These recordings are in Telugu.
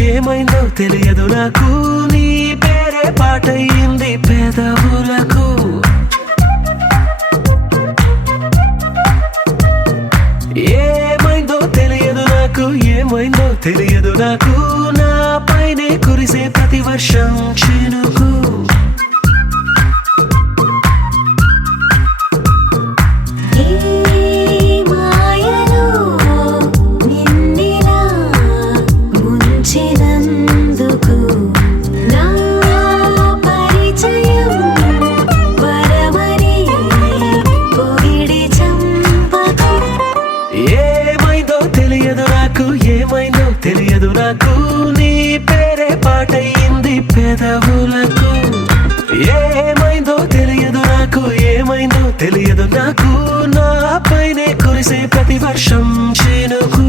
ఏమైందో తెలియదు నాకు నీ పేరే పాటయింది పెదవులకు ఏమైందో తెలియదు నాకు నా పైనే కురిసే ప్రతి వర్షం చినుకు తెలియదు నాకు నీ పేరే పాటయింది పెదవులకు ఏమైందో తెలియదు నాకు నా పైనే కురిసే ప్రతి వర్షం చినుకు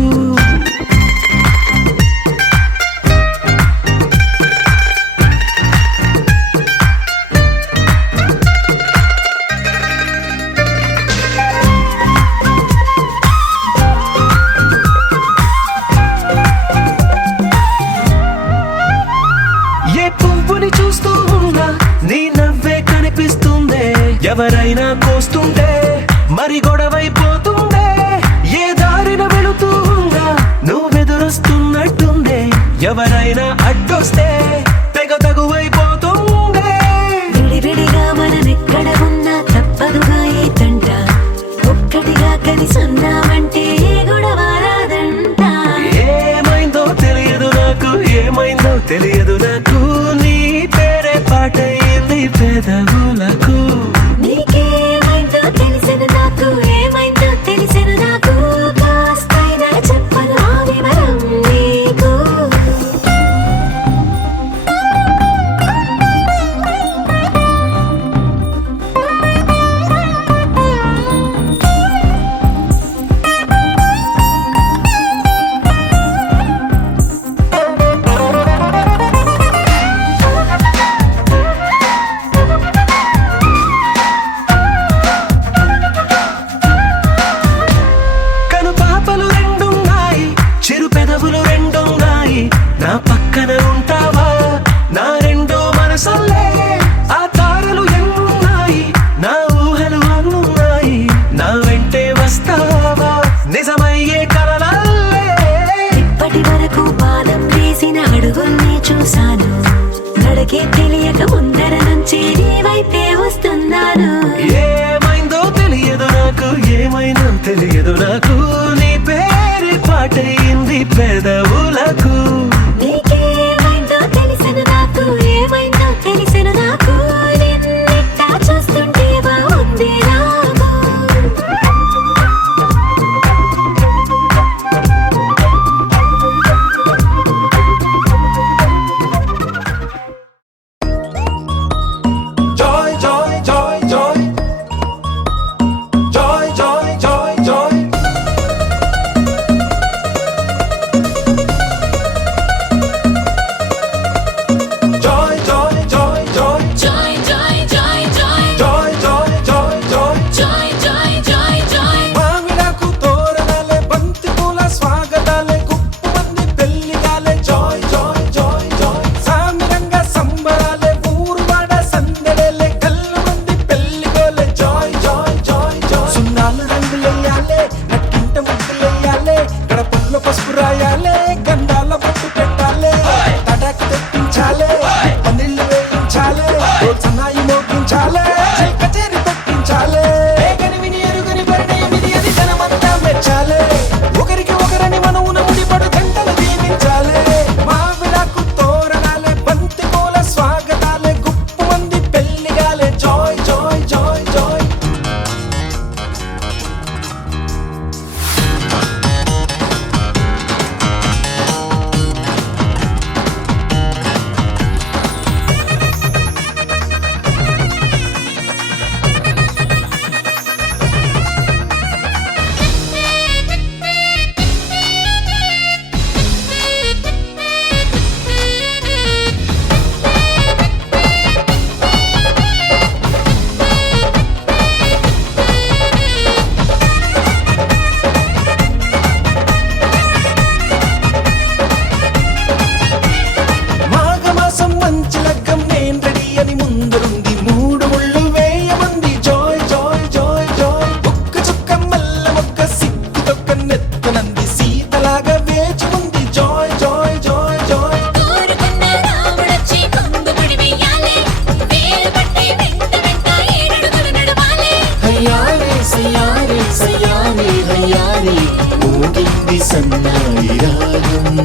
చూస్తూ ఉన్నా నీ నవ్వే కనిపిస్తుందే ఎవరైనా కోస్తుంటే మరి గొడవైపోతుందే ఏ దారిన వెళుతూ ఉన్నా నువ్వెదురొస్తున్నట్టుందే ఎవరైనా అడ్డొస్తే తెగ తగువైపోతుందే విడివిడిగా మనమెక్కడ ఉన్నా తప్పదుగా ఏ తంట ఒక్కటిగా కలిసి ఉన్నామంటే గొడవ రాదంట ఏమైందో తెలియదు నాకు నీ పేరే పాటయింది పెదవులకు నీకేమైందో తెలిసిన నాకు ఏమైందో తెలిసిన నాకు కాస్తైనా చెప్పను ఆ వివరం నీకు అనురాగం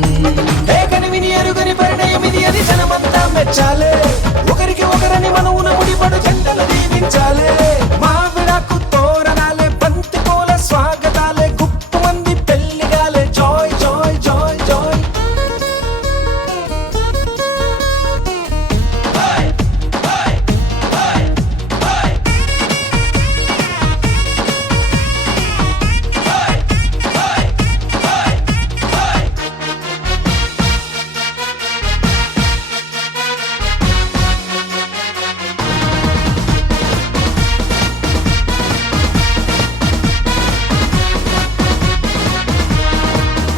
కనివిని ఎరుగని పరిణయం ఇది అని జనమంతా మెచ్చాలే ఒకరికి ఒకరని మనవున ముడిపడు జంటలు దీవించాలే మావిడాకు తోరణాలే బంతి పూల స్వాగతాలే గుప్పు మంది పెళ్లిగాలే జాయ్ జాయ్ జాయ్ జాయ్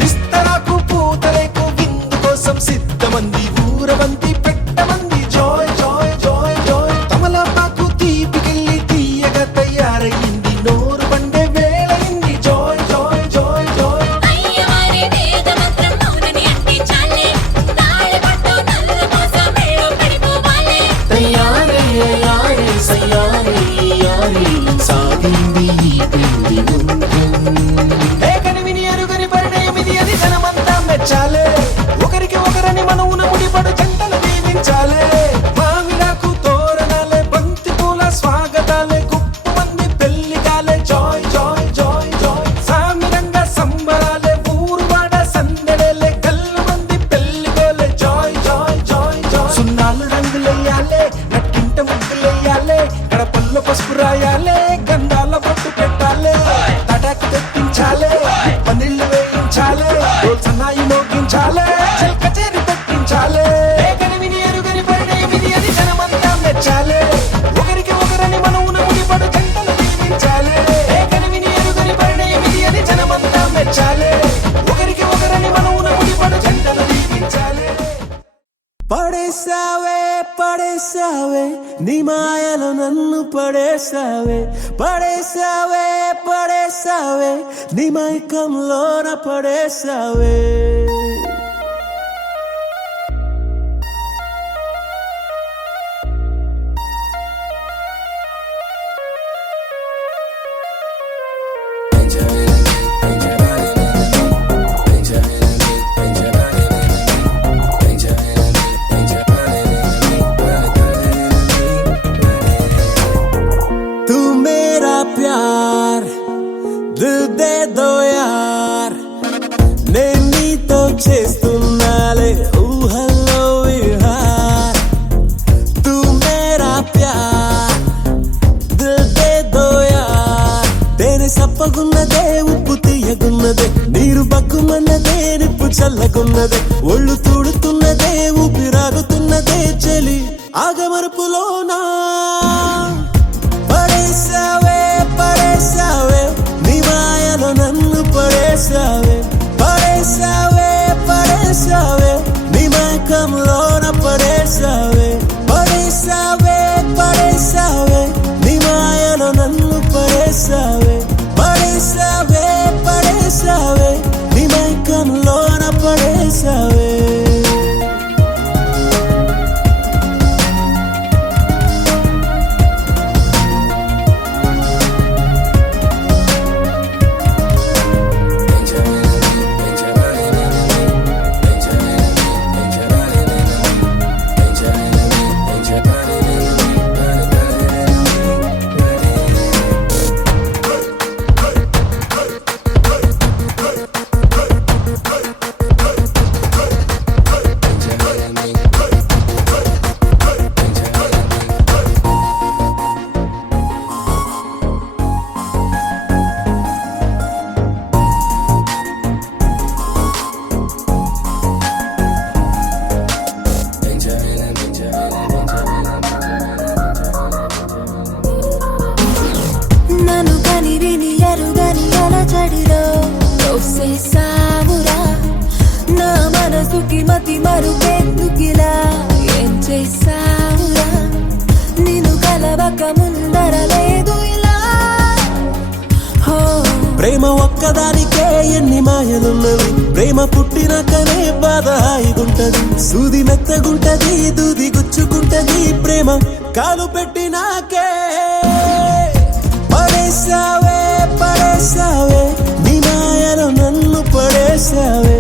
విస్తరాకు పూతరేకు విందు కోసం సిద్ధమంది ఊరవంతి పెట్టమంది జాయ్ జాయ్ జాయ్ జాయ్ తమలపాకు తీపికెళ్ళి తీయగా తయారయ్యింది నోరు పండే వేళయింది జాయ్ జాయ్ జాయ్ జాయ్ అయ్యవారి వేద మంత్రం మౌనని అంటించాలే తాళిబొట్టు నల్ల పూస మెళ్ళో పడిపోవాలే తయారే యారే సయారే యారే సాగింది ఈ పెళ్లి కనివిని ఎరుగని పరిణయం ఇది అని జనమంతా మెచ్చాలే ఒకరికి ఒకరని మనవున ముడిపడు జంటలు దీవించాలే మావిడాకు తోరణాలే బంతి పూల స్వాగతాలే గుప్పు మంది పెళ్లిగాలే జాయ్ జాయ్ జాయ్ జాయ్ సామిరంగా సంబరాలే ఊరువాడ సందడేలే గల్లు మంది పెళ్లిగోలే జాయ్ జాయ్ జాయ్ జాయ్ సున్నాలు రంగులెయ్యాలే నట్టింట ముగ్గులెయ్యాలే గడపల్లో పసుపు రాయాలే గంధాల బొట్టు పెట్టాలే తటాకి తెప్పించాలే పన్నీళ్లు వేయించాలే డోల్ సన్నాయి మోగించాలే చిల్క చేరి పెట్టించాలే కనివిని ఎరుగని పరిణయం ఇది అని జనమంతా మెచ్చాలే ఒకరికి ఒకరని మనవున ముడిపడు జంటలు దీవించాలే కనివిని ఎరుగని పరిణయం ఇది అని జనమంతా మెచ్చాలే ఒకరికి ఒకరని మనవున ముడిపడు జంటలు దీవించాలే పడేసావే పడేసావే నీ మాయలో నన్ను పడేసావే పడేసావే పడేసావే నీ మైకంలోన పడేసావే तू मेरा प्यार दिल दे दो यार నేను నీతో చేస్తున్నాలే ఊహల్లో విహార్ तू मेरा प्यार दिल दे दो यार తేనె సప్పగున్నదే ఉప్పు తీయగున్నదే నీరు బగ్గుమన్నదే నిప్పు చల్లగున్నదే ఒళ్ళు తూడుతున్నదే ఊపిరాగుతున్నదే చలి ఆగమరుపులోనా పడేసావే పడేసావే నీ మాయలో నన్ను పడేసావే పడేసావే పడేసావే నీ మైకంలోన పడేసావే పడేసావే పడేసావే నీ మాయలో నన్ను పడేసావే పడేసావే పడేసావే నీ మైకంలోన పడేసావే తోసేసావురా నా మనసుకి మతి మరుపెందుకిలా ఏం చేసావురా నిన్ను కలవక ముందర లేదు ఇలా ప్రేమ ఒక్కదానికే ఎన్ని మాయలున్నవి ప్రేమ పుట్టినాకనే బాధ హాయిగుంటది సూది మెత్తగుంటది దూది గుచ్చుకుంటది ప్రేమ కాలు పెట్టినాకే పడేసావే పడేసావే నీ మాయలో నన్ను పడేసావే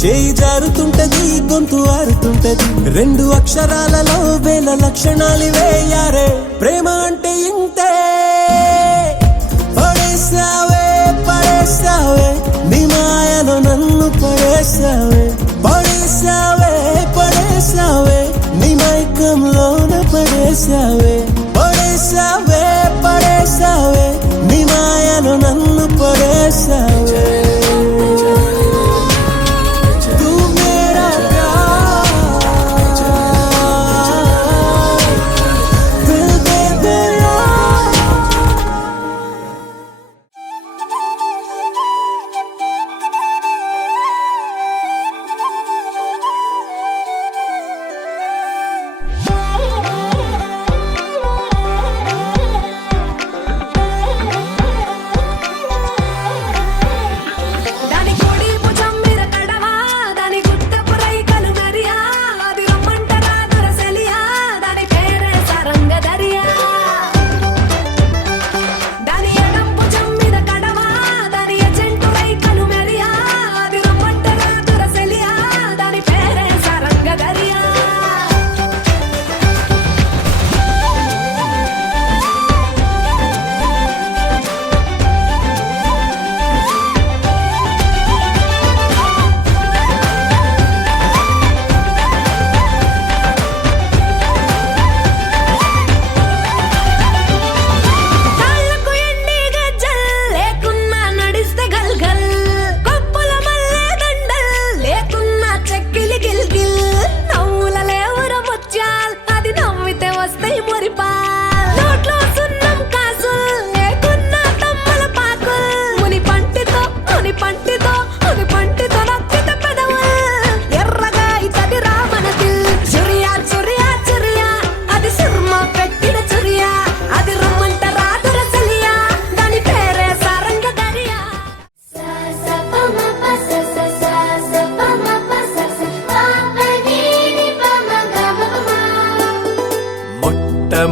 చేయి జారుతుంటది గొంతు ఆరుతుంటది రెండు అక్షరాలలో వేల లక్షణాలివే యారే ప్రేమ అంటే ఇంతే పడేసావే పడేసావే నీ మాయలో నన్ను పడేసావే పడేసావే పడేసావే నీ మైకంలోన పడేసావే పడేసావే పడేసావే నీ మాయలో నన్ను పడేసావే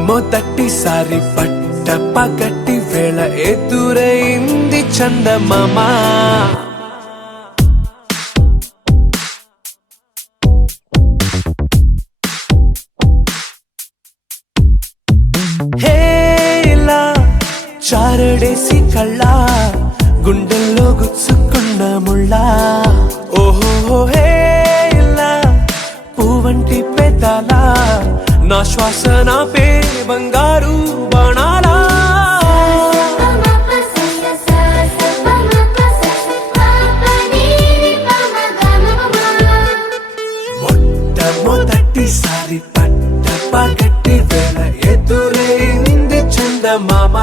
మొదటిసారి పట్ట పగటి వేళ ఎదురైంది చందమామ హేలా చారడేసి కళ్ళ గుండెల్లో గుచ్చుకున్న ముళ్ళ ఓహో హేలా పువ్వంటి పెదాల నా శ్వాస నా పే బంగారు బాణాలా మొట్టమొదటిసారి పట్ట పగటి వేళ ఎదురైంది చందమామ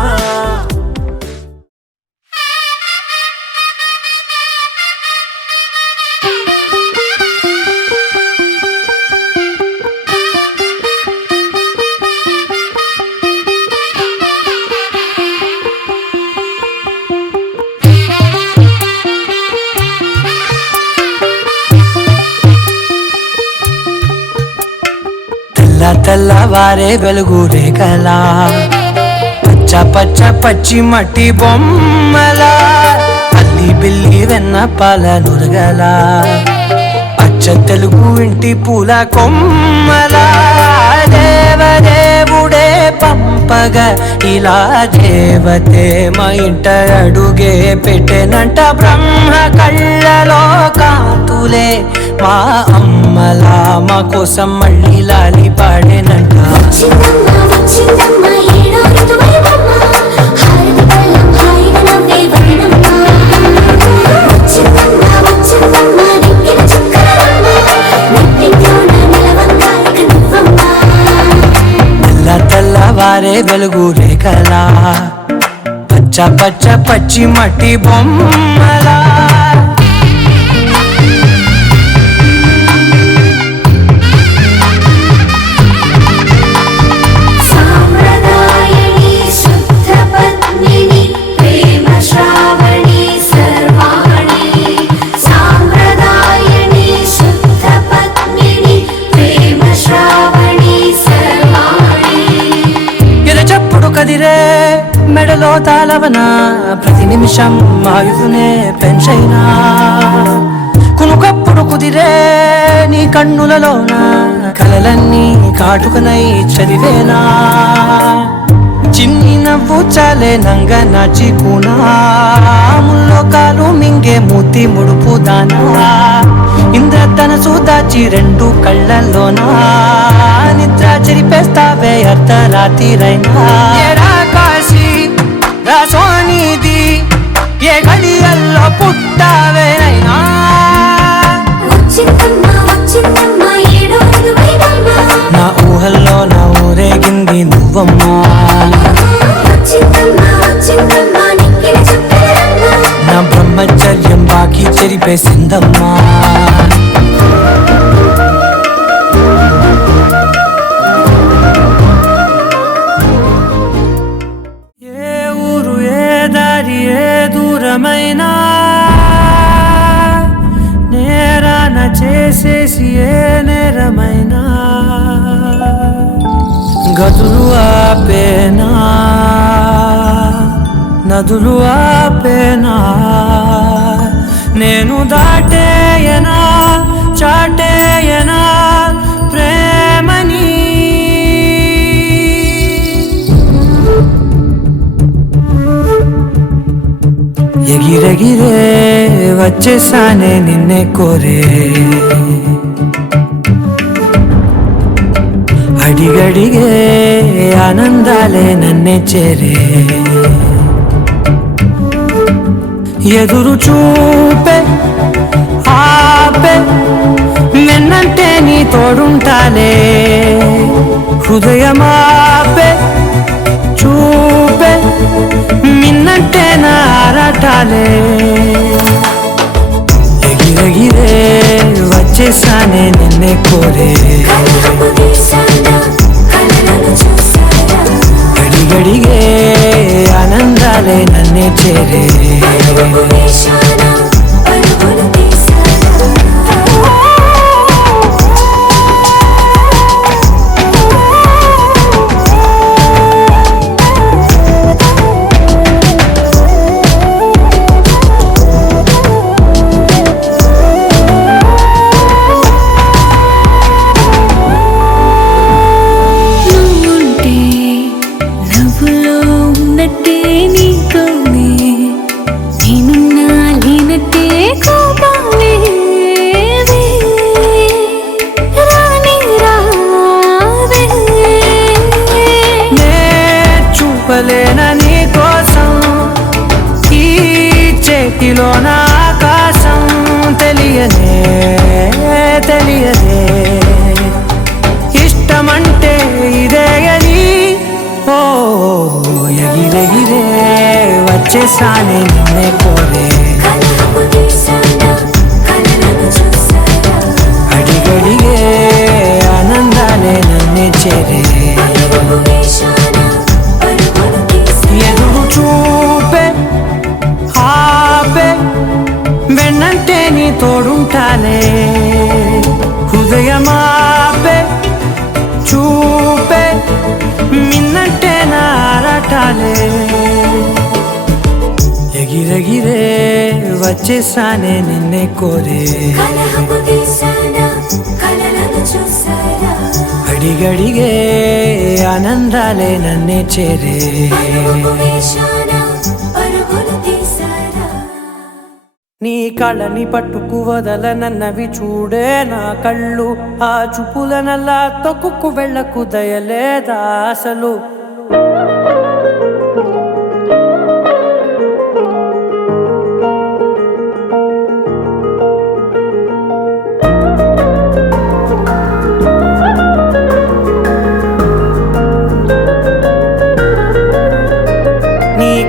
తెల్లవారే వెలుగు రేఖలా పచ్చ పచ్చ పచ్చి మట్టి బొమ్మలా అల్లి బిల్లి వెన్న పాల నురగలా అచ్చ తెలుగు ఇంటి పూల కొమ్మలా దేవదేవుడే పంపగా ఇలా దేవతే మా ఇంట అడుగే పెట్టెనంట బ్రహ్మ కళ్ళలో కాతులే మా అమ్మలా మా కోసం మళ్ళీ లాలి పాడేనంట తెల్లవారే వెలుగు రేఖలా పచ్చ పచ్చ పచ్చి మట్టి బొమ్మలా కదిరే మెడలో తాళవన ప్రతి నిమిషం ఆయుధునే పెంచైనా కునుకప్పుడు కుదిరే నీ కన్నులలోన కలలన్నీ కాటుకనై చదివేనా చిన్ని నవ్వు చాలే నంగ నాచికునా ముల్లోకాలు మింగే మూతి ముడుపు దానా ఇంద్రధనసు దాచి రెండు కళ్ళల్లోనా నిద్ర చెరిపేస్తావే అర్ధరాత్రిరైనా ఏరా కాశీ రా సోనిది ఏ గడియల్లో పుట్టావేనైనా నా ఊహల్లో నా ఊరేగింది నువ్వమ్మా నా బ్రహ్మచర్యం బాకీ చెరిపేసిందమ్మా ఏ ఊరు ఏ దారి ఏ దూరమైనా నేరాన చేసేసి ఏ నేరమైనా గదులు ఆపేనా నదులు ఆపేనా నేను దాటేయనా చాటేయనా ప్రేమని ఎగిరెగిరే వచ్చేసానే నిన్నే కోరే అడిగడిగే ఆనందాలే నన్నే చేరే ఎదురు చూపే ఆపే నిన్నంటే నీ తోడుంటాలే హృదయమాపే చూపే నిన్నంటే నా ఆరాటాలే ఎగిరెగిరే వచ్చేసానే నిన్నే కోరే గడిగడిగే ఆనందాలే నన్నే చేరే నీ కోసం ఈ చేతిలో నా ఆకాశం తెలియనే తెలియదే ఇష్టమంటే ఇదే అని ఓ ఎగిరెగిరే వచ్చేసానే నిన్నే కోరే అడిగడిగే ఆనందాలే నన్నే చేరే ఎదురు చూపే ఆపే వెన్నంటే నీ తోడుంటాలే హృదయమాపే చూపే మిన్నంటే నా ఆరాటాలే ఎగిరెగిరే వచ్చేసానే నిన్నే కోరే అడిగడిగే ఆనందాలే నన్నే చేరే నీ కళ్ళని పట్టుకు వదలనన్నవి చూడే నా కళ్ళు ఆ చూపులనల్లా తొక్కుకు వెళ్ళకు దయలేదా అసలు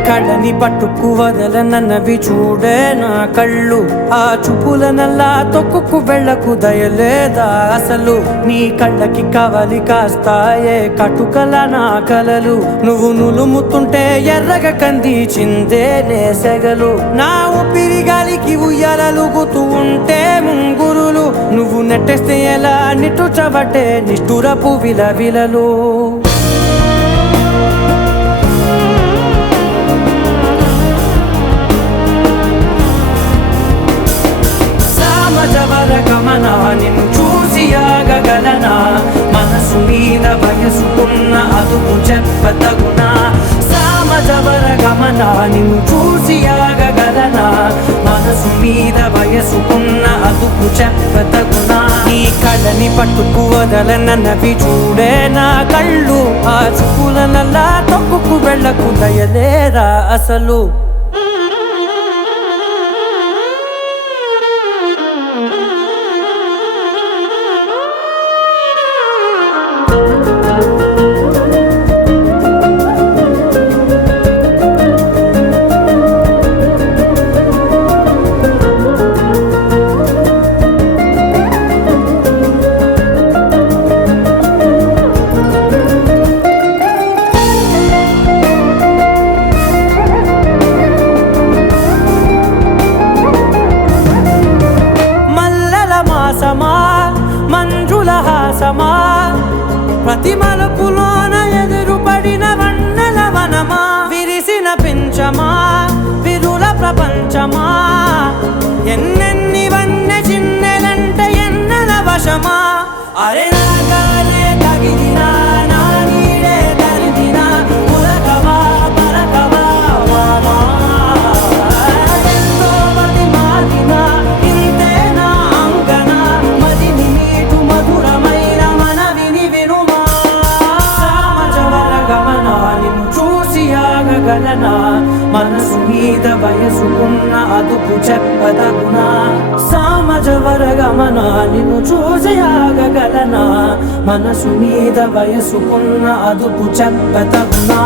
కళ్ళని పట్టుకు వదలనన్నవి చూడే నా కళ్ళు ఆ చూపులనల్లా తొక్కుకు వెళ్ళకు దయలేదా అసలు నీ కళ్ళకి కవలి కాస్తాయే కటుకల నా కలలు నువ్వు నులుముతుంటే ఎర్రగ కంది చిందే నేసెగలు నా ఊపిరి గాలికి ఉయ్యాలలుగుతూ ఉంటే ముంగురులు నువ్వు నెట్టేస్తే ఎలా నిట్టుచబట్టే నిష్ఠురపు విలవిలలు Jabara గమనా నిన్ను చూసి ఆగగలనా మనసు మీద వయసుకున్న అదుపు చెప్పతగునా సామజవర గమనా నిన్ను చూసి ఆగగలనా మనసు మీద వయసుకున్న అదుపు చెప్పతగునా నీ కళ్ళని పట్టుకు వదలనన్నవి చూడే నా కళ్ళు ఆ చూపులనల్లా తొక్కుకు వెళ్ళకు దయలేరా అసలు మంజుల హాసమా ప్రతి మలుపులోన ఎదురుపడిన వన్నెల వనమా విరిసిన పించమా విరుల ప్రపంచమా ఎన్నెన్ని వన్నె చిన్నెలంటే ఎన్నెల వశమా అరే నాగాలే తగిలినా నా నీడే తరిదినా పులకవా పలకవా వామా ఎంతో మతి మారినా ఇంతే నా అంగన మదిని నీటు మధురమైన మనవిని వినుమా సామజవర గమనా నిన్ను చూసి ఆగగలనా మనసు మీద వయసుకున్న అదుపు చెప్పదగునా సామజవర గమనా నిన్ను చూసి ఆగగలనా మనసు మీద వయసుకున్న అదుపు చెప్పదగునా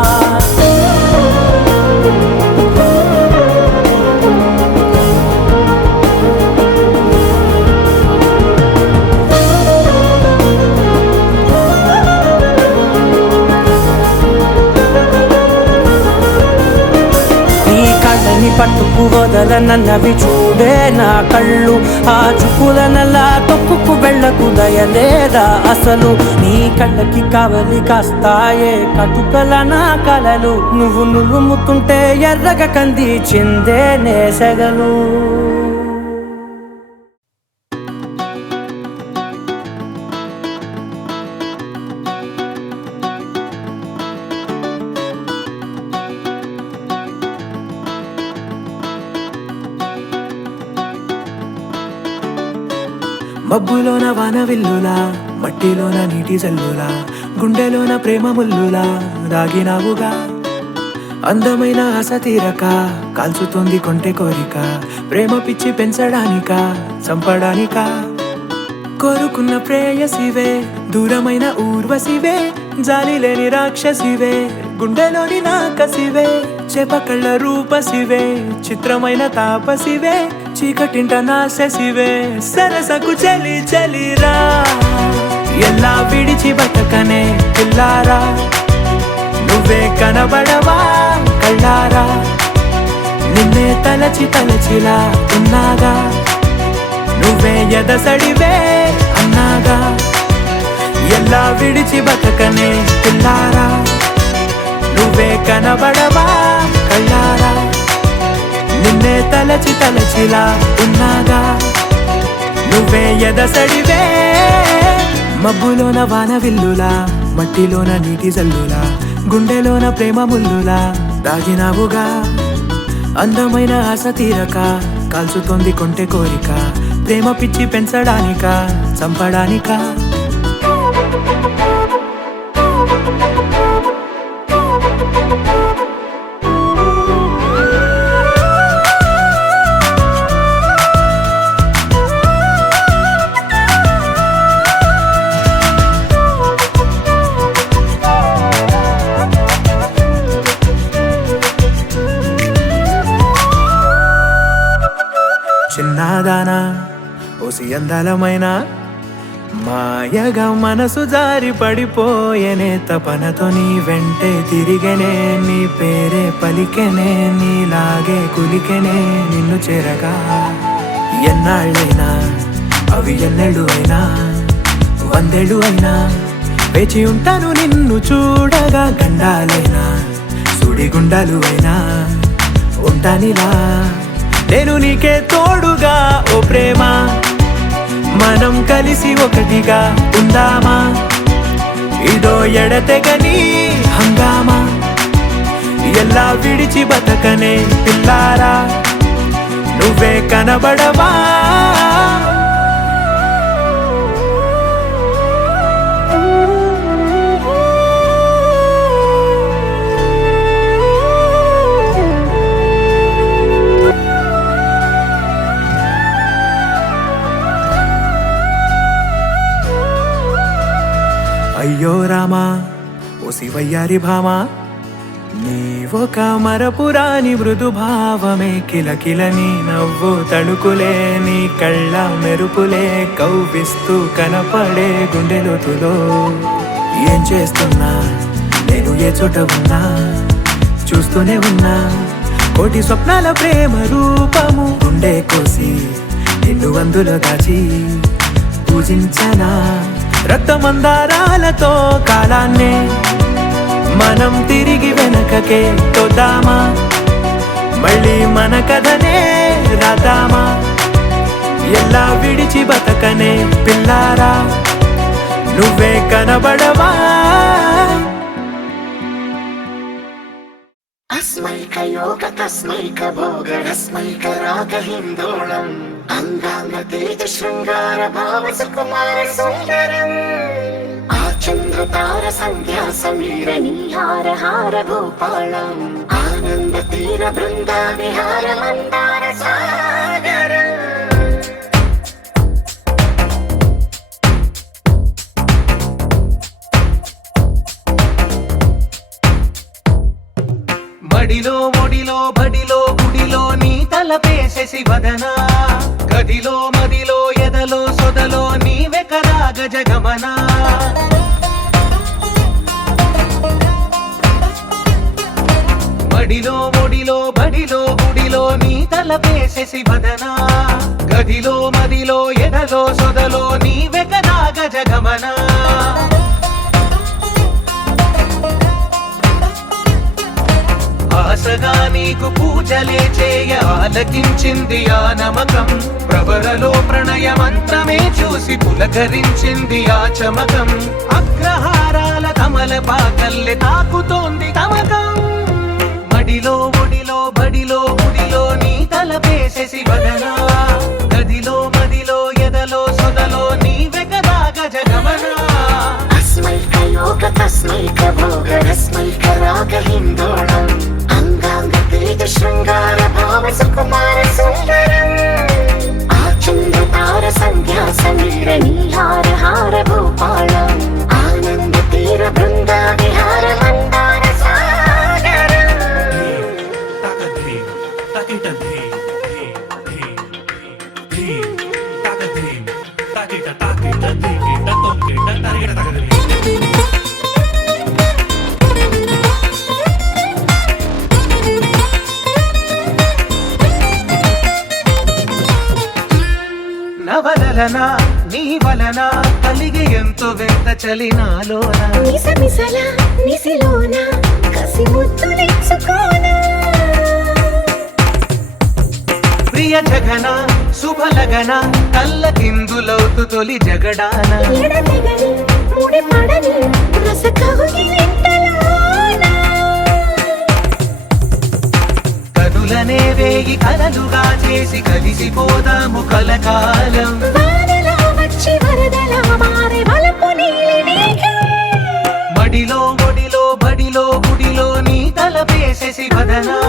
కళ్ళని పట్టుకు వదలనన్నవి చూడే నా కళ్ళు ఆ చూపులనల్లా తొక్కుకు వెళ్ళకు దయలేదా అసలు నీ కళ్ళకి కవలి కాస్తాయే కటుకల నా కలలు నువ్వు నులుముతుంటే ఎర్రగ కంది చిందే నేసగలు మబ్బులోన వానవిల్లులా మట్టిలోన నీటి జల్లులా గుండెలోన ప్రేమ ముల్లులా దాగినావుగా అందమైన ఆశ తీరక కాల్చుతోంది కొంటె కోరిక ప్రేమ పిచ్చి పెంచడానిక చంపడానిక కోరుకున్న ప్రేయసివే దూరమైన ఊర్వశివే జాలి లేని రాక్షసివే గుండెలోని నాకసివే చేపకళ్ళ రూపసివే చిత్రమైన తాపసివే చీకటింట నాశసివే సరసకు చలి చలిరా ఎలా విడిచి బతకనే పిల్లారా నువ్వే కనబడవా కళ్ళారా నిన్నే తలచి తలచిలా ఉన్నాగా నువ్వే ఎదసడివే అన్నాగా ఎలా విడిచి బతకనే పిల్లారా నువ్వే కనబడవా కళ్ళారా నిన్నే తలచి తలచిలా ఉన్నాగా నువ్వే ఎదసడివే మబ్బులోన వానవిల్లులా మట్టిలోన నీటి జల్లులా గుండెలోన ప్రేమ ముల్లులా దాగినావుగా అందమైన ఆశ తీరక కాల్చుతోంది కొంటె కోరిక ప్రేమ పిచ్చి పెంచడానిక చంపడానిక చిన్నదానా ఓసి అందలమైన మాయగా మనసు జారి పడిపోయేనే తపనతో నీ వెంటే తిరిగనే నీ పేరే పలికెనే నీలాగే కులికెనే నిన్ను చేరగా ఎన్నాళ్ళైనా అవి ఎన్నెళ్ళు అయినా వందేళ్ళు అయినా వేచి ఉంటాను నిన్ను చూడగా గండాలైనా సుడిగుండాలు అయినా ఉంటానిలా నేను నీకే తోడుగా ఓ ప్రేమ మనం కలిసి ఒకటిగా ఉందామా ఇదో ఎడతెగని హంగామా ఎలా విడిచి బతకనే పిల్లారా నువ్వే కనబడవా అయ్యో రామా ఓ శివయ్యారి భామా నీవొక మరపురాని మృదు భావమే కిలకిలని నవ్వు తడుకులే నీ కళ్ళ మెరుపులే కవ్విస్తూ కనపడే గుండెలోతులో ఏం చేస్తున్నా నేను ఏ చోట ఉన్నా చూస్తూనే ఉన్నా కోటి స్వప్నాల ప్రేమ రూపము గుండె కోసి నిన్ను అందులో దాచి పూజించనా రక్తమందారాలతో కాలాన్నే మనం తిరిగి వెనకకే తోద్దామా మళ్ళీ మన కథనే రాద్దామా ఎలా విడిచి బతకనే పిల్లారా నువ్వే కనబడవా अस्मैक योग तस्मैक भोग रस्मैक राग हिन्दोळम् अङ्गाङ्ग तेज शृङ्गार भाव सुकुमार सुन्दरम् आचन्द्र तार सन्ध्या समीर नीहार हार भूपालम् आनन्द तीर बृन्दा विहार मन्दार सागर మడిలో ఒడిలో బడిలో గుడిలో నీ తలపేసేసి వదనా గదిలో మదిలో ఎదలో సొదలో నీవే కదా గజగమనా మడిలో ఒడిలో బడిలో గుడిలో నీ తలపేసేసి వదనా గదిలో మదిలో ఎదలో సొదలో నీవే కదా గజగమనా ఆశగా నీకు పూజలే చేయ ఆలకించింది ఆ నమకం ప్రవరలో ప్రణయ మంత్రమే చూసి పులకరించింది ఆ చమకం అగ్రహారాల కమల పాకల్లె తాకుతోంది తమకం మడిలో ఒడిలో బడిలో గుడిలో నీ తలపేసేసి వదనా గదిలో మదిలో ఎదలో సొదలో నీవే కదా గజగమనా अस्मैक योग तस्मैक भोग रस्मैक राग हिन्दोळम् अङ्गाङ्ग तेज शृङ्गार भाव सुकुमार सुन्दरम् आचन्द्र तार सन्ध्या समीर नीहार हार भूपालम् आनन्द तीर बृन्दा विहार मन्दार सागर నవలనా నీ వలన కలిగి ఎంతో వెంత చలినాలోనా నిసమిసల నిసిలోన కసి ముద్దులిచ్చుకోన ప్రియ జగన శుభలగన కళ్ళ కిందులవుతు తొలి జగడాన ఎడతెగని ముడి పడని రస కౌగిలింతలోన కనులనే వేగి కలలుగా చేసి కలిసిపోదాము కలకాలం వానలా వచ్చి వరదలా మారే వలపు నీలి మేఘం మడిలో ఒడిలో బడిలో గుడిలో నీ తలపేసేసి వదనా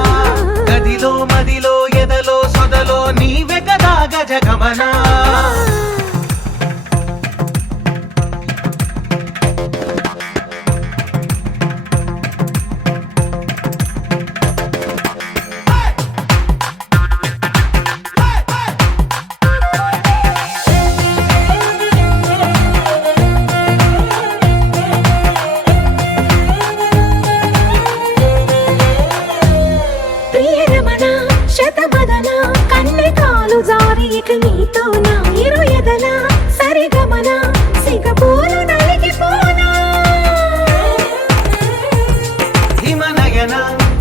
గదిలో మదిలో ఎదలో సొదలో నీవే కదా గజగమనా ప్రియరమణ శతబదన కన్నె కాలు జారి ఇక నీతో నా ఇరు ఎదల సరిగమన సిగపోలు నలిగిపోనా హిమనయన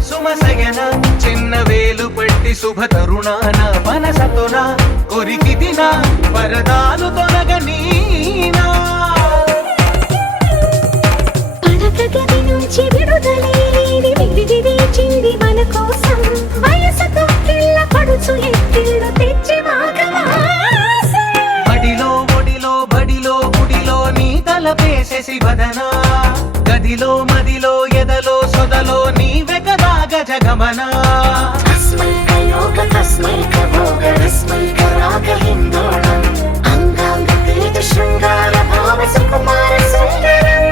సుమసయన చిన్న వేలు పట్టి శుభ తరుణాన మనసతోన కొరికి దిన వరదాలు తొలగనీనా పడక గది నుంచి విడుదలేని విడిచింది మన కోసం వయసుతో కిళ్ళ పడుచు ఎత్తిళ్ళు తెచ్చి మాగవాసే బడిలో ఒడిలో బడిలో గుడిలో నీ తలపేసేసి వదనా గదిలో మదిలో ఎదలో సొదలో నీవే కదా గజగమనా తస్మై కయోగ తస్మై కభోగ రస్మై కరాగ హిందోళం అంగాంగ తేజ శృంగార భావ సుకుమార సుందరం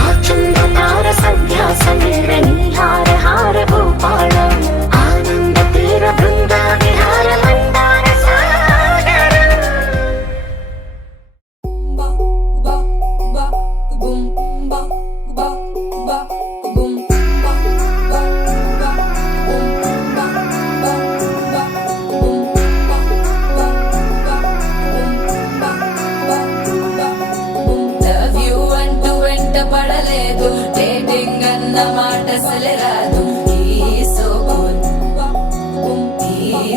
ఆచంద్ర తార సంధ్యా సమీర నీహార హార భూపాళం ఆనంద తీర బృందా విహార మందార సాగరం లవ్ యూ అంటూ వెంట పడలేదు డేటింగ్ అన్న మాట అసలే రాదు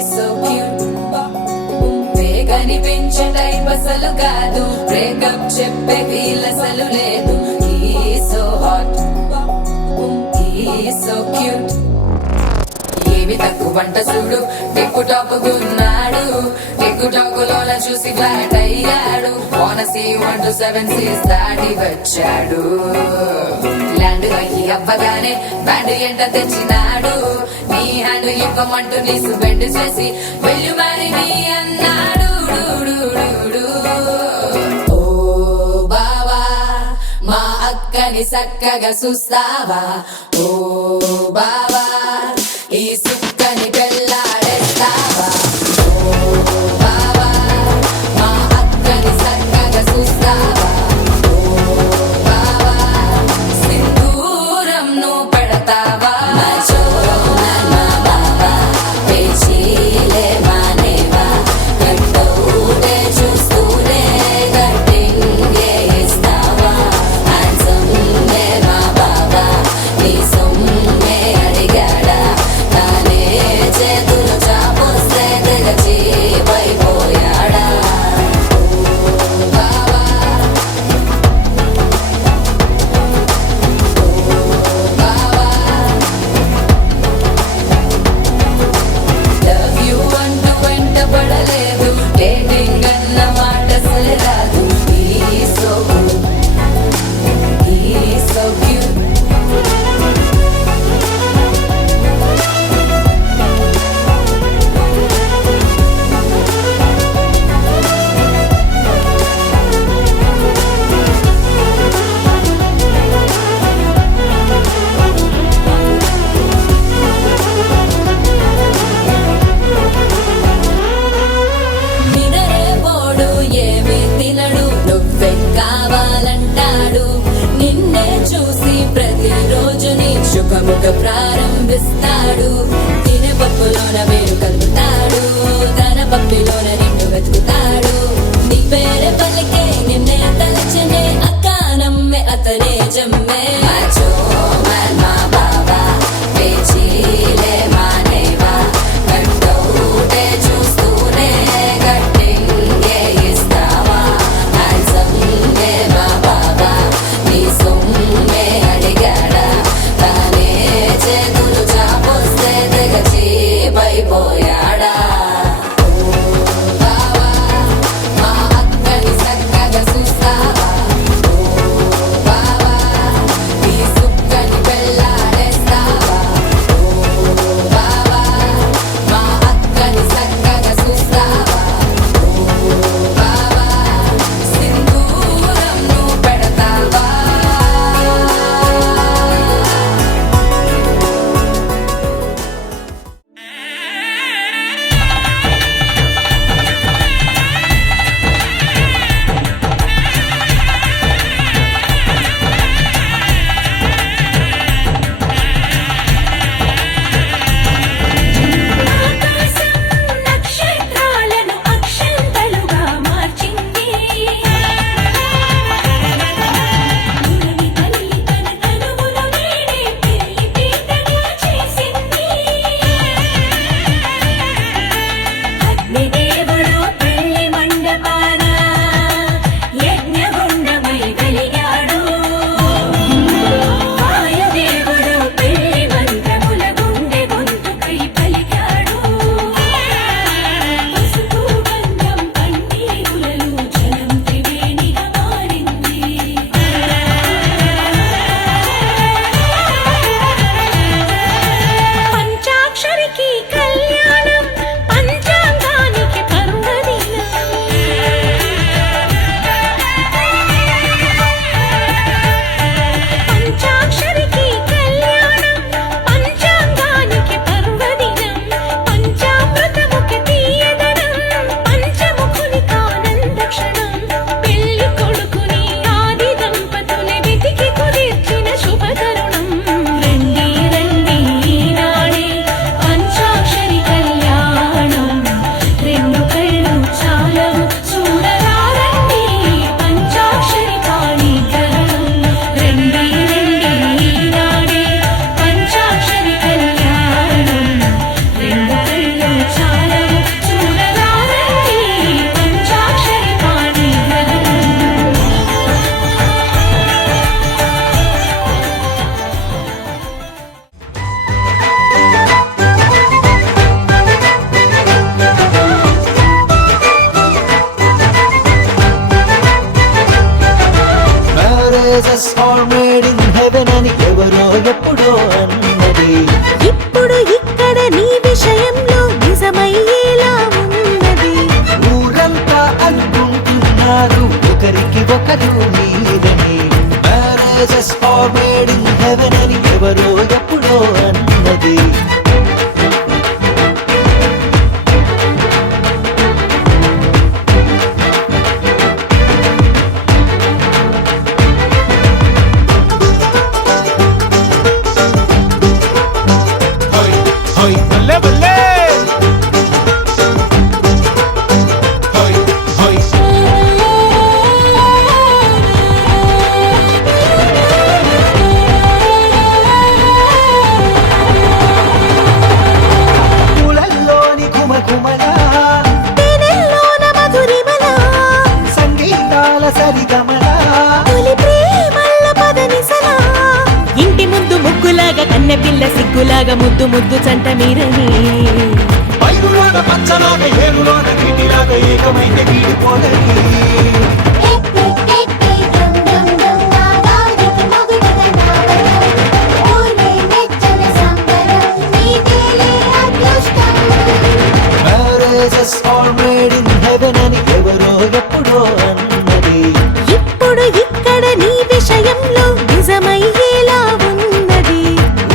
సో క్యూట్ కనిపించే టైప్ అసలు కాదు బ్రేకప్ చెప్పే ఫీల్ అసలు లేదు సో హాట్ సో క్యూట్ ఏమి తక్కువ వంట చూడు టిక్కు టాక్ గున్నాడు టిక్కు టాక్ లోన చూసి ఫ్లాట్ అయ్యాడు బోనసీ 1 to 7 సీస్ దాటి వచ్చాడు ల్యాండ్ అయ్యి అవ్వగానే బ్యాండ్ ఎంట తెచ్చినాడు నీ హ్యాండ్ ఇవ్వమంటూ నీసు బెండ్ చేసి వెళ్ళు మరి నీ అన్నాడు ఓ బావా మా అక్కని చక్కగా చూస్తావా ఓ బావా ఈ సుక్కని పెళ్ళాడేస్తావా ఓ బావా మా అక్కని చక్కగా చూస్తావా ఓ బావా సింధూరం నువ్వు పడతావా మచో నా బావా పేచీలే మానేవా కట్టౌటే చూస్తూనే కట్టింగే ఇస్తావా హ్యాండ్సమ్ మే మా బావా నీ సొమ్మే అడిగాడా తానే చేతులు చాపొస్తే తెగచిపోయాడా బావా బావా లవ్ యూ అంటూ వెంట పడలేదు డేటింగ్ అన్న మాట అసలు రాదు సో క్యూట్ నినరే పోడు ఏమి తినడు నువ్వే కావాలంటాడు నిన్నే చూసి ప్రతిరోజు నీ శుభముఖ ప్రారంభిస్తాడు తినే పప్పులోన వేరు కలుపుతాడు తన పప్పిలోన నిన్ను వెతుకుతాడు నీ పేరే పలికే నిన్నే తలచనే అక్కానమ్మే అతనే జమ్మే మాచో మా బాబా పేచీలే మానేవా కట్టౌటే చూస్తూనే కట్టింగే ఇస్తావా హ్యాండ్సమ్ మే మా బాబా నీ సొమ్మే అడిగాడా తానే చేతులు చాపొస్తే తెగ ముగ్గులాగా ముద్దు ముద్దు చంట మీరని పైరులోన పచ్చలాగా ఏరులోన నీటిలాగా ఏకమైతే వీడిపోదని Marriages are made in heaven అని ఎవరో ఎప్పుడో అన్నది ఇప్పుడు ఇక్కడ నీ విషయంలో నిజమయ్యేలా ఉన్నది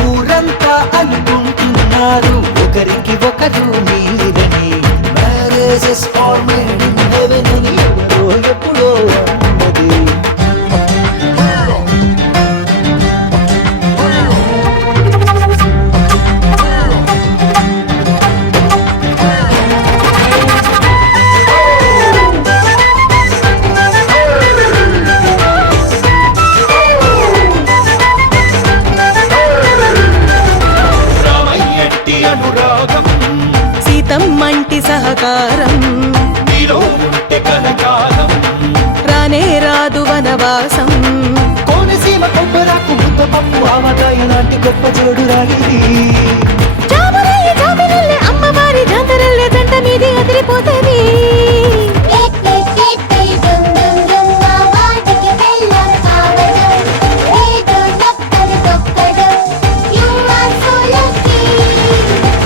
ఊరంతా అనుకుంటున్నారు ఒకరికి ఒకరు మీరని Marriages are made in heaven అని ఎవరో ఎప్పుడో అన్నది రామయ్యట్టి అనురాగం సీతమ్మంటి సహకారం నీలో ఉంటే కలకాలం రానే రాదు వనవాసం కోనసీమ కొబ్బరాకు ముద్దపప్పు ఆవకాయ లాంటి గొప్ప జోడు రాగిది జాబులయ్య జాబిలల్లే అమ్మవారి జాతరల్లే జంట మీది అదిరిపోతది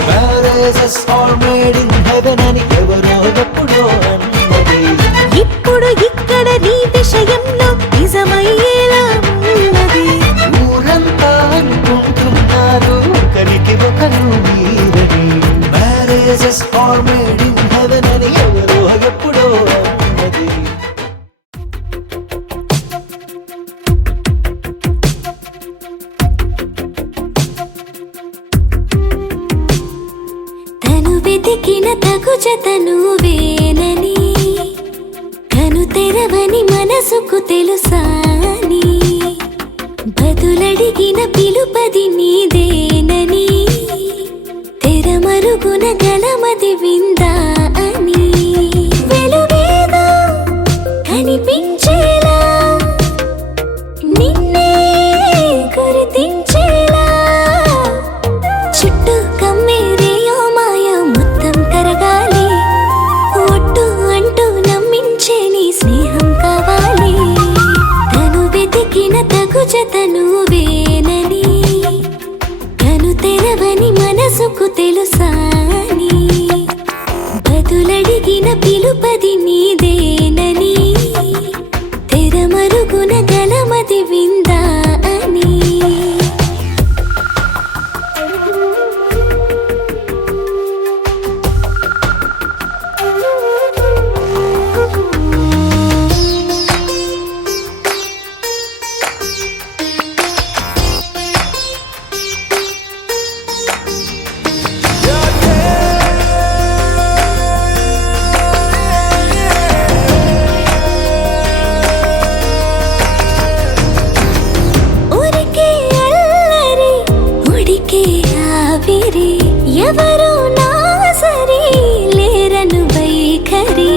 Marriages are made in heaven అని ఎవరో ఎప్పుడో అన్నది ఇప్పుడు ఇక్కడ నీ విషయంలో నిజమయ్యేలా ఉన్నది ఊరంతా అనుకుంటున్నారు ఒకరికి ఒకరు మీరని Marriages are made in heaven అని ఎవరో ఎప్పుడో అన్నది తను వెతికిన తగు జతను వేనని కను తెరవని మనసుకు తెలుసాని బదులడిగిన పిలుపది నీదేనని తెరమరుగున గలమది విందా అని వెలుగేదో కనిపించేలా నిన్నే గుర్తించేలా చుట్టూ కమ్మేరేయో మాయ మొత్తం కరగాలి ఒట్టు అంటూ నమ్మించే నీ స్నేహం కావాలి తను వెతికిన తగు జతను వేనని కను తెరవని మనసుకు తెలుసాని బదులడిగిన పిలుపది నీదేనని తెరమరుగున గలమది విందా అని ఊరికే అల్లరి ఉడికే ఆవిరి ఎవరు నా సరి లేరను వైఖరి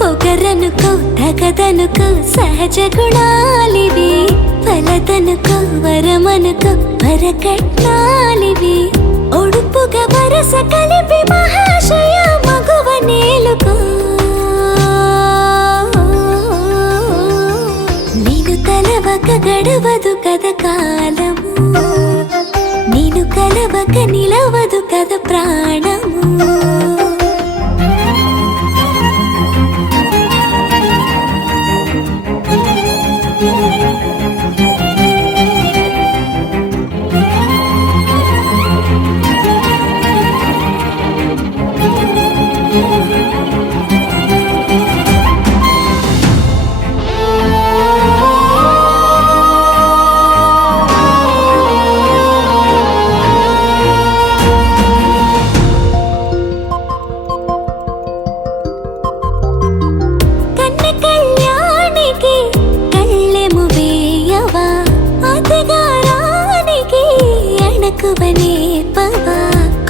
పొగరనుకో తగదనుకో సహజ గుణాలివి ఫలదనుకో వరమనుకో వరకట్నాలివి ఒడుపుగా వరస కలిపి మహాశయ మగువ నేలుకో నేను తలవక గడవదు కద కాలము నేను కలవక నిలవదు కద ప్రాణము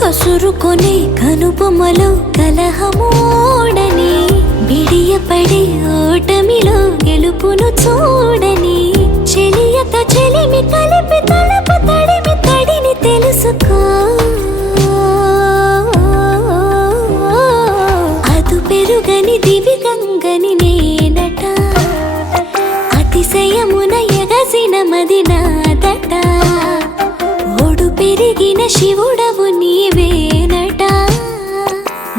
కసురుకొనే కనుబొమ్మలో కలహమూడని బిడియపడే ఓటమిలో గెలుపును చూడని చెలియత చెలిమి కలిపి తలపు తడిమి తడిని తెలుసుకో పెరుగని దివి గంగని నేనట అతిశయమున ఎగసిన మది నాదట ఒడు పెరిగిన శివుడవు నీవేనట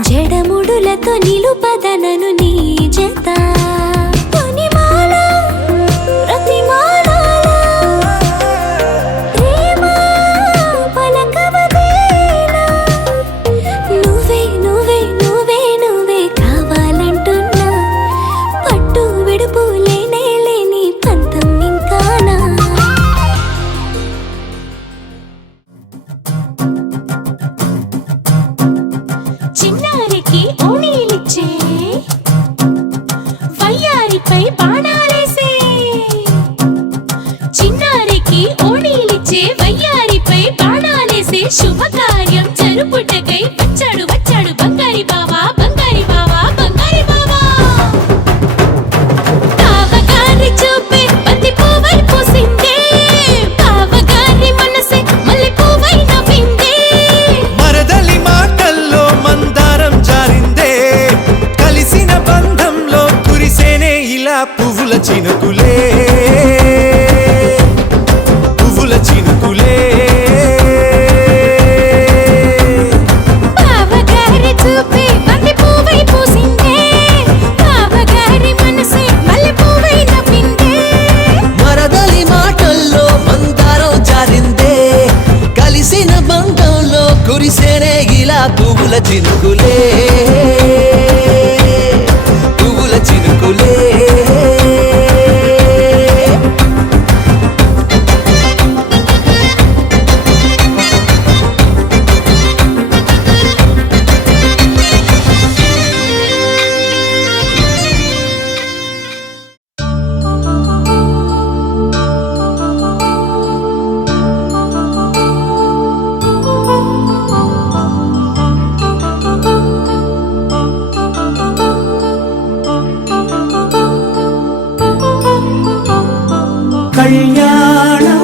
జడముడులతో నిలుపదనను నీ జత తొనిమాల ప్రతిమాల ప్రేమ పలకవదేనా నువ్వే నువ్వే నువ్వే నువ్వే కావాలంటున్నా పట్టు విడుపు లేనే లేని పంతం ఇంకానా చిన్నారికి ఓణీలిచ్చే వయ్యారిపై బాణాలేసే చిన్నారికి ఓణీలిచ్చే వయ్యారిపై బాణాలేసే శుభకార్యం జరుపుటకై వచ్చాడు వచ్చాడు బంగారి బావా బంగారి బావా బంగారి బావా బావగారి చూపే బంతి పువ్వై పూసిందే బావగారి మనసే మల్లె పువ్వై నవ్విందే మరదలి మాటల్లో మందారం జారిందే కలిసిన బంధంలో కురిసేనే ఇలా పువ్వుల చినుకులే పువ్వుల చినుకులే బావగారి చూపే బంతి పువ్వై పూసిందే బావగారి మనసే మల్లె పువ్వై నవ్విందే మరదలి మాటల్లో మందారం జారిందే కలిసిన బంధంలో కురిసేనే ఇలా పువ్వుల చినుకులే పువ్వుల చినుకులే కళ్యాణం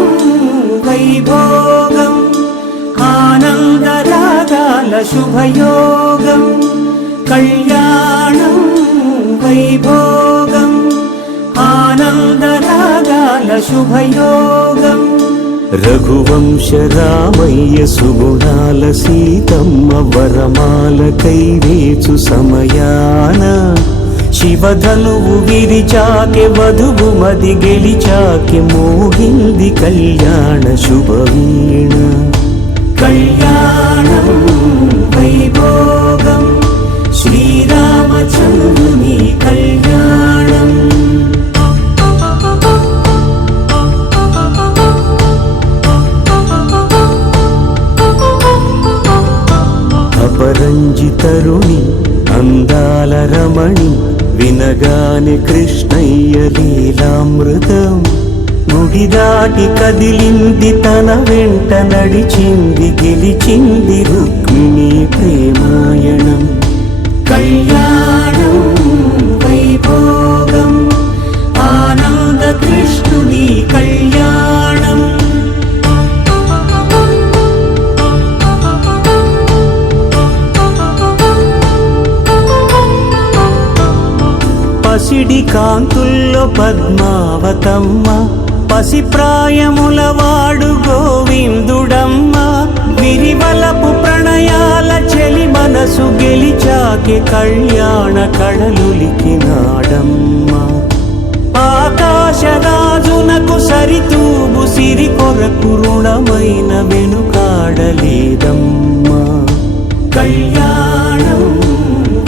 వైభోగం ఆనందరాగాల శుభయోగం కళ్యాణం వైభోగం ఆనందరాగాల శుభయోగం రఘువంశ రామయ్య సుగుణాల సీతమ్మ వరమాల కైవేచు సమయాన శివధనువు విరిచాకె వధువు మది గెలిచాకె మోగింది కళ్యాణ శుభవీణ కళ్యాణం వైభోగం శ్రీరామచంద్రుని కళ్యాణం అపరంజి తరుణి అందాల రమణి వినగానే కృష్ణయ్య లీలామృతం గుడి దాటి కదిలింది తన వెంట నడిచింది గెలిచింది రుక్మిణి ప్రేమాయణం కళ్యాణం వైభోగం ఆనంద కృష్ణుని కళ్యాణం పసిడి కాంతుల్లో పద్మావతమ్మ పసిప్రాయముల వాడు గోవిందుడమ్మ విరివలపు ప్రణయాల చెలి మనసు గెలిచాకే కళ్యాణ కళలులికినాడమ్మ ఆకాశరాజునకు సరితూబు సిరి కొరకు రుణమైన వెనుకాడలేదమ్మా కళ్యాణం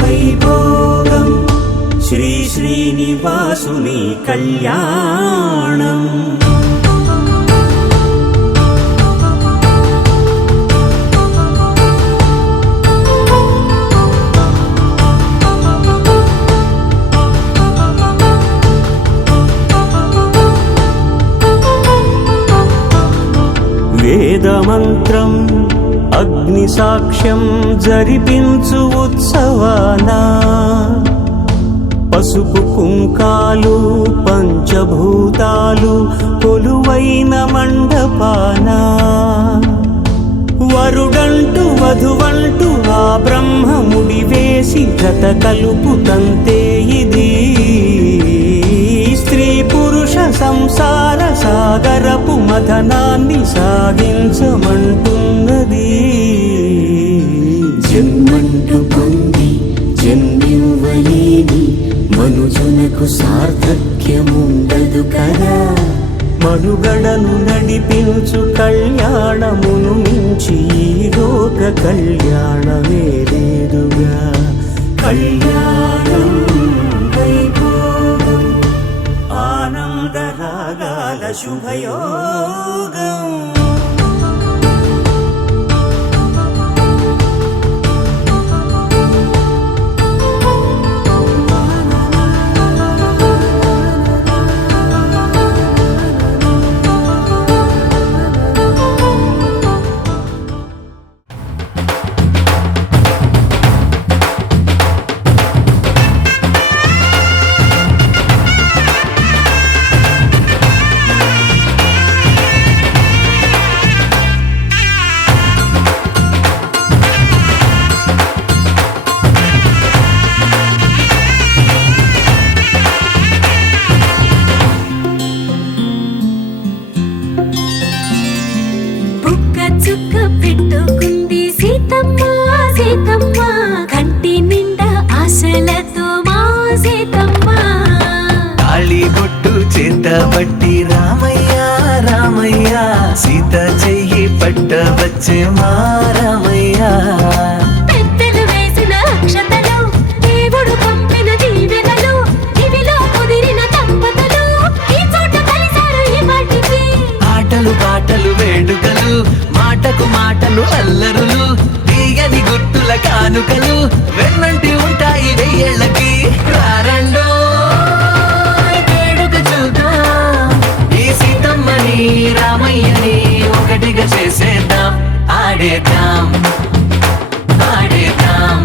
వైభోగం శ్రీ శ్రీనివాసుని కళ్యాణం వేదమంత్రం అగ్ని సాక్ష్యం జరిపించు ఉత్సవానా పసుపు కుంకాలు పంచభూతాలు కొలువైన మండపానా వరుడంటూ వధువంటూ ఆ బ్రహ్మముడి వేసి జత కలుపుతంతే ఇది స్త్రీ పురుష సంసార సాగరపు మథనాన్ని సాగించమంటున్నది. జన్మంటూ పొంది జన్మివ్వలేని మనుజునకు సార్థక్యముండదు కదా. మనుగడను నడిపించు కళ్యాణమును మించి ఈ లోక కళ్యాణమే లేదుగా. కళ్యాణం వైభోగం ఆనందరాగాల శుభయోగం. బట్టి రామయ్య రామయ్య సీత చెయ్యి పట్టవచ్చే మా రామయ్య. పెద్దలు వేసిన అక్షతలు దేవుడు పంపిన దీవెనలు ఇవిలో కుదిరిన దంపతులు ఈ చోట కలిసారు ఈ వాటికి. ఆటలు పాటలు వేడుకలు మాటకు మాటలు అల్లరులు తీయని గుర్తుల కానుకలు వెన్నంటి ఉంటాయి వెయ్యేళ్ళకి. రారండో రామయ్యని ఒకటిగా చేసేద్దాం ఆడేద్దాం ఆడేద్దాం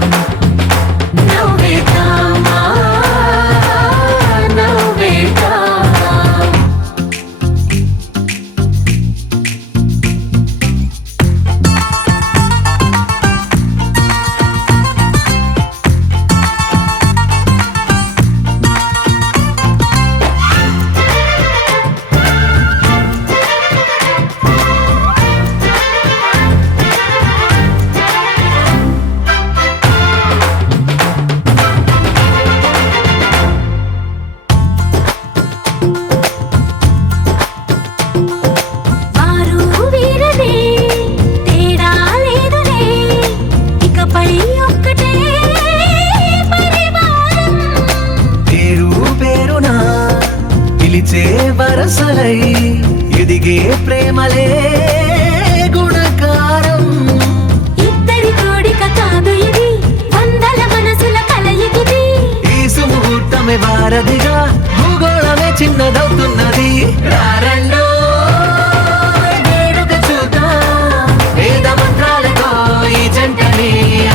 నవ్వేద్దాం నవ్వేద్దాం. వరసలై ఎదిగే ప్రేమలే గుణకారం. ఇద్దరి కోడిక కాదు ఇది వందల మనసుల కలయికిది. ఈ సుముహూర్తమే వారధిగా భూగోళమే చిన్నదవుతున్నది. రారండో వేడుక చూద్దాం వేద మంత్రాలతో ఈ జంటని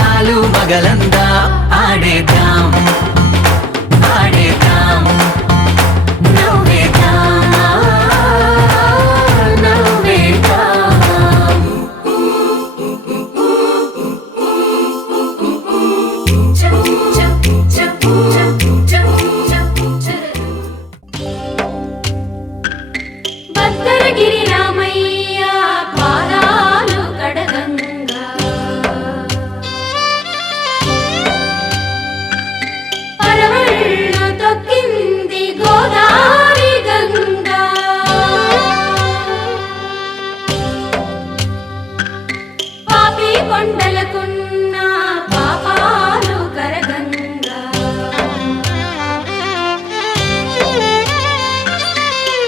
ఆలు మగలందా ఆడేద్దాం ఆడేద్దాం భద్రగిరి రామయ్య పాదాలు కడగంగా పరవళ్ళు తొక్కింది గోదావరి గంగా. పాపి కొండలకున్న పాపాలు కరగంగా.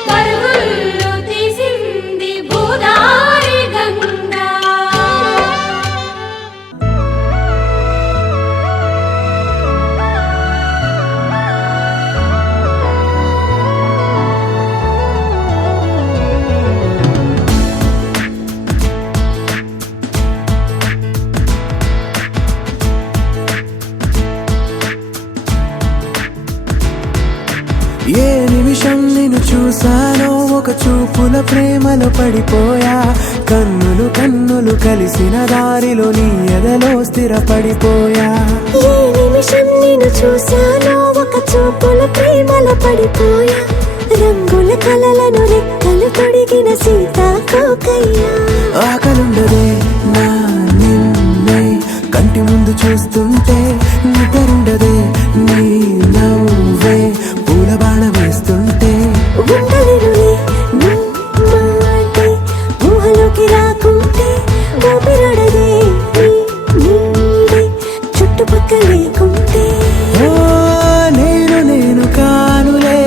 పరుగులు తీసింది గోదావరి గంగా. ఏ నిమిషం నిన్ను చూసానో ఒక చూపుల ప్రేమలో పడిపోయా కన్నులు కన్నులు కలిసిన దారిలో నీ ఎదలో స్థిరపడిపోయా ఏ నిమిషం నేను చూశానో ఒక చూపుల ప్రేమలో పడిపోయా రంగుల కలలను రెక్కలు తొడిగిన సీతాకోకయ్యా ఆకలుండదే నా నిన్నే కంటి ముందు చూస్తుంటే నిద్రుండదే నీ నవ్వే పూల బాణ వేస్తుంటే ఉండలేనులే నీ మాటే ఊహలోకి రాకుంటే ఊపిరాడదే నీ నీడే చుట్టుపక్కల లేకుంటే ఓ నేను కానులే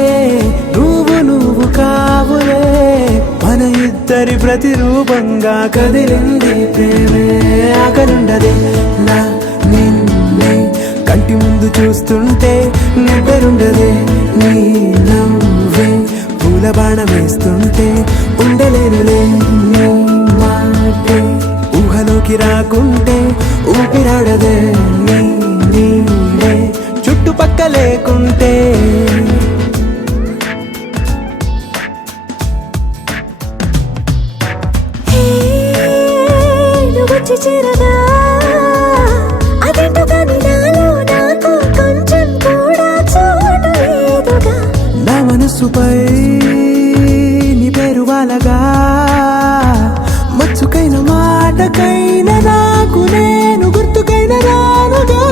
నువ్వు కావులే మన ఇద్దరి ప్రతిరూపంగా కదిలింది ప్రేమే ఆకలుండదే నా నిన్నే కంటి ముందు చూస్తుంటే నిద్రుండదే నీ నవ్వే పూల బాణ వేస్తుంటే ఉండలేనులే నీ మాటే ఊహలోకి రాకుంటే ఊపిరాడదే నీ నీడే చుట్టుపక్క లేకుంటే వచ్చి చేరగా అదేంటో కానీ నాలో నాకు కొంచెం కూడా చోటు లేదుగా నా మనసుపై నీ పేరు వాలగా మచ్చుకైన మాటకైన నాకు నేను గుర్తుకైన రానుగా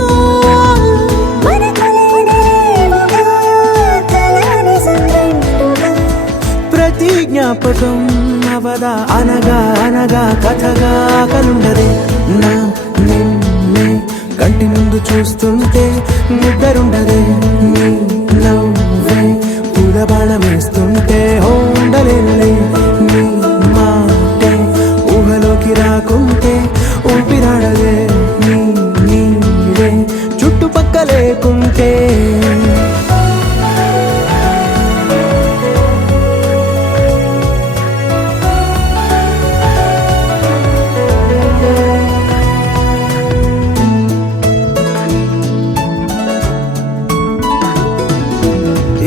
మనకులేనేమోగా కలని సంగంటుగా ప్రతి జ్ఞాపకం అవదా అనగా అనగా కథగా కలుండదే నా నిన్నే కంటి ముందు చూస్తుంటే నిద్రుండదే నీ నవ్వే పూల బాణ వేస్తుంటే ఉండలేనులే నీ మాటే ఊహలోకి రాకుంటే ఊపిరాడదే నీ నీడే చుట్టుపక్క లేకుంటే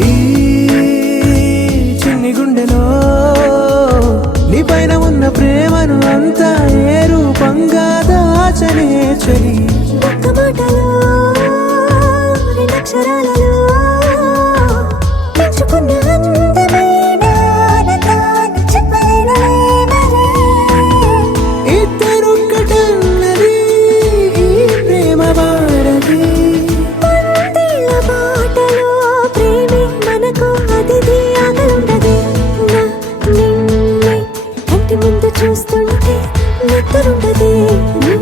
ఈ చిన్ని గుండెలో నీ పైన ఉన్న ప్రేమను అంతా ఏ రూపంగా దాచనే చలి ఒక్క మాటలో రెండక్షరాలలో పెంచుకున్న అందమైన ఆనందాన్ని చెప్పలేనులే మరి. ఇద్దరొక్కటన్నది ఈ ప్రేమ భారతి పందిళ్ళ బాటలో ప్రేమే మనకు అతిథి ఆగలుండదే నా నిన్నే కంటి ముందు చూస్తుంటే నిద్రుండదే నీ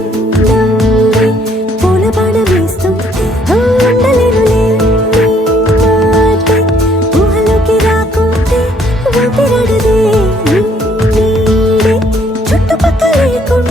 నవ్వే పూల బాణ వేస్తుంటే ఉండలేనులే నీ మాటే ఊహలోకి రాకుంటే ఊపిరాడదే నీ నీడే చుట్టుపక్కల లేకుంటే